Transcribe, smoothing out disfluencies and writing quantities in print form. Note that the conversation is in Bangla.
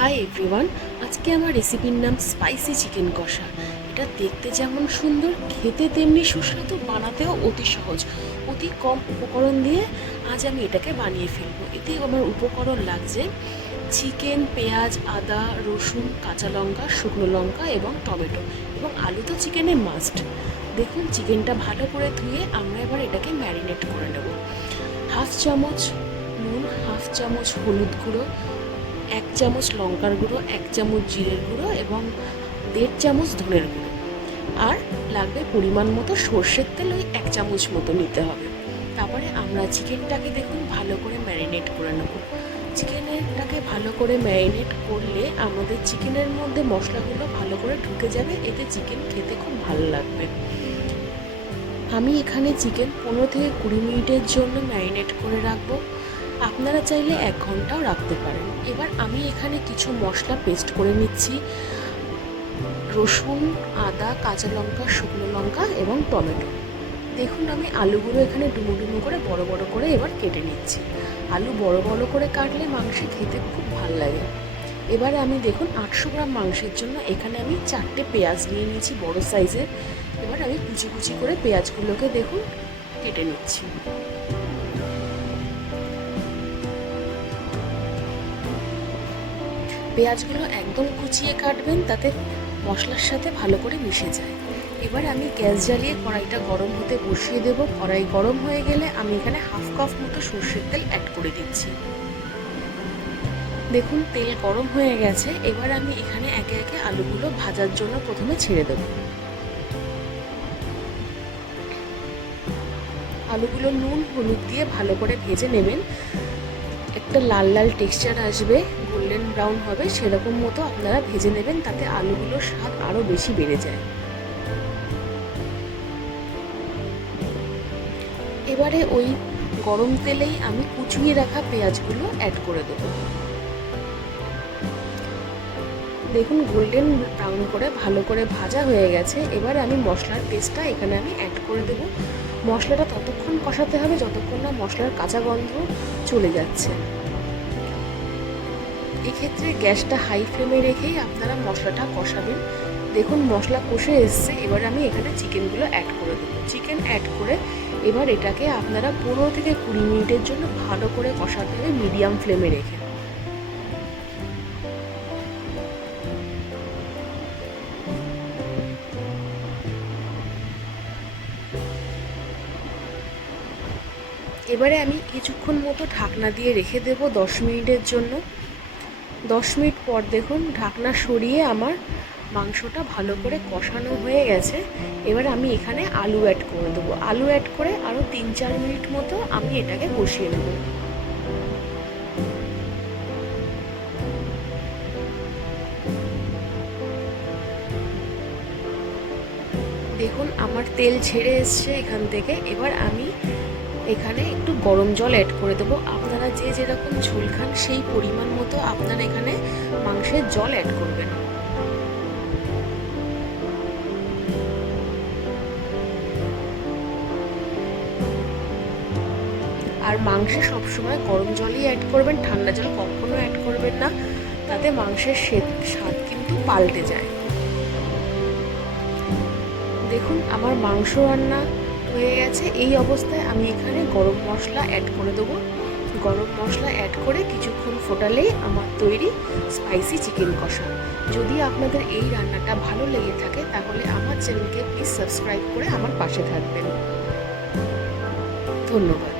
হাই এভরিওয়ান, আজকে আমার রেসিপির নাম স্পাইসি চিকেন কষা। এটা দেখতে যেমন সুন্দর, খেতে তেমনি সুস্বাদু, বানাতেও অতি সহজ। অতি কম উপকরণ দিয়ে আজ আমি এটাকে বানিয়ে ফেলবো। এতে আমার উপকরণ লাগছে চিকেন, পেঁয়াজ, আদা, রসুন, কাঁচা লঙ্কা, শুকনো লঙ্কা এবং টমেটো, এবং আলু তো চিকেনে মাস্ট। দেখুন, চিকেনটা ভালো করে ধুয়ে আমরা এবার এটাকে ম্যারিনেট করে নেব। হাফ চামচ নুন, হাফ চামচ হলুদ গুঁড়ো, 1 চামচ লঙ্কার গুঁড়ো, 1 চামচ জিরের গুঁড়ো এবং 1.5 চামচ ধনের গুঁড়ো। আর লাগবে পরিমাণ মতো সর্ষের তেল, ওই 1 চামচ মতো নিতে হবে। তারপরে আমরা চিকেনটাকে দেখুন ভালো করে ম্যারিনেট করে নেব। চিকেনটাকে ভালো করে ম্যারিনেট করলে আমাদের চিকেনের মধ্যে মশলাগুলো ভালো করে ঢুকে যাবে, এতে চিকেন খেতে খুব ভালো লাগবে। আমি এখানে চিকেন 15 থেকে 20 মিনিটের জন্য ম্যারিনেট করে রাখবো। আপনারা চাইলে 1 ঘন্টাও রাখতে পারেন। এবার আমি এখানে কিছু মশলা পেস্ট করে নিচ্ছি। রসুন, আদা, কাঁচা লঙ্কা, শুকনো লঙ্কা এবং টমেটো। দেখুন, আমি আলুগুলো এখানে ডুমো ডুমো করে বড় বড় করে এবার কেটে নিচ্ছি। আলু বড় বড় করে কাটলে মাংসে খেতে খুব ভালো লাগে। এবারে আমি দেখুন 800 গ্রাম মাংসের জন্য এখানে আমি 4টে পেঁয়াজ নিয়ে নিয়েছি বড় সাইজের। এবার আমি কুচি কুচি করে পেঁয়াজগুলোকে দেখুন কেটে নিচ্ছি। পেঁয়াজগুলো একদম কুচিয়ে কাটবেন, তাতে মশলার সাথে ভালো করে মিশে যায়। এবার আমি গ্যাস জ্বালিয়ে কড়াইটা গরম হতে বসিয়ে দেব। কড়াই গরম হয়ে গেলে আমি এখানে হাফ কাপ মতো সর্ষের তেল অ্যাড করে দিচ্ছি। দেখুন, তেল গরম হয়ে গেছে। এবার আমি এখানে একে একে আলুগুলো ভাজার জন্য প্রথমে ছেড়ে দেব। আলুগুলো নুন হলুদ দিয়ে ভালো করে ভেজে নেবেন। একটা লাল লাল টেক্সচার আসবে, গোল্ডেন ব্রাউন হবে, সেরকম মতো আপনারা ভেজে নেবেন, তাতে আলুগুলোর স্বাদ আরও বেশি বেড়ে যায়। এবারে ওই গরম তেলেই আমি কুচিয়ে রাখা পেঁয়াজগুলো অ্যাড করে দেব। দেখুন, গোল্ডেন ব্রাউন করে ভালো করে ভাজা হয়ে গেছে। এবার আমি মশলার পেস্টটা এখানে আমি অ্যাড করে দেব। মশলাটা ততক্ষণ কষাতে হবে যতক্ষণ না মশলার কাঁচা গন্ধ চলে যাচ্ছে। এক্ষেত্রে গ্যাসটা হাই ফ্লেমে রেখেই আপনারা মশলাটা কষাবেন। দেখুন, মশলা কষে এসছে। এবার আমি এখানে চিকেনগুলো অ্যাড করে দেবো। চিকেন অ্যাড করে এবার এটাকে আপনারা 15 থেকে 20 মিনিটের জন্য ভালো করে কষাতে হবে, মিডিয়াম ফ্লেমে রেখে। এবারে আমি কিছুক্ষণ মতো ঢাকনা দিয়ে রেখে দেবো 10 মিনিটের জন্য। 10 মিনিট পর দেখুন, ঢাকনা সরিয়ে আমার মাংসটা ভালো করে কষানো হয়ে গেছে। এবার আমি এখানে আলু অ্যাড করে দেবো। আলু অ্যাড করে আরও 3-4 মিনিট মতো আমি এটাকে কষিয়ে নেব। দেখুন, আমার তেল ছেড়ে এসছে এখান থেকে। এবার আমি এখানে একটু গরম জল অ্যাড করে দেবো। আপনারা যে যেরকম ঝোল খান সেই পরিমাণ মতো আপনারা এখানে মাংসের জল অ্যাড করবেন। আর মাংসে সবসময় গরম জলই অ্যাড করবেন, ঠান্ডা জল কখনো অ্যাড করবেন না, তাতে মাংসের স্বাদ কিন্তু পাল্টে যায়। দেখুন, আমার মাংস রান্না হয়ে গেছে। এই অবস্থায় আমি এখানে গরম মশলা অ্যাড করে দেবো। গরম মশলা অ্যাড করে কিছুক্ষণ ফোটালেই আমার তৈরি স্পাইসি চিকেন কষা। যদি আপনাদের এই রান্নাটা ভালো লেগে থাকে তাহলে আমার চ্যানেলকে প্লিজ সাবস্ক্রাইব করে আমার পাশে থাকবেন। ধন্যবাদ।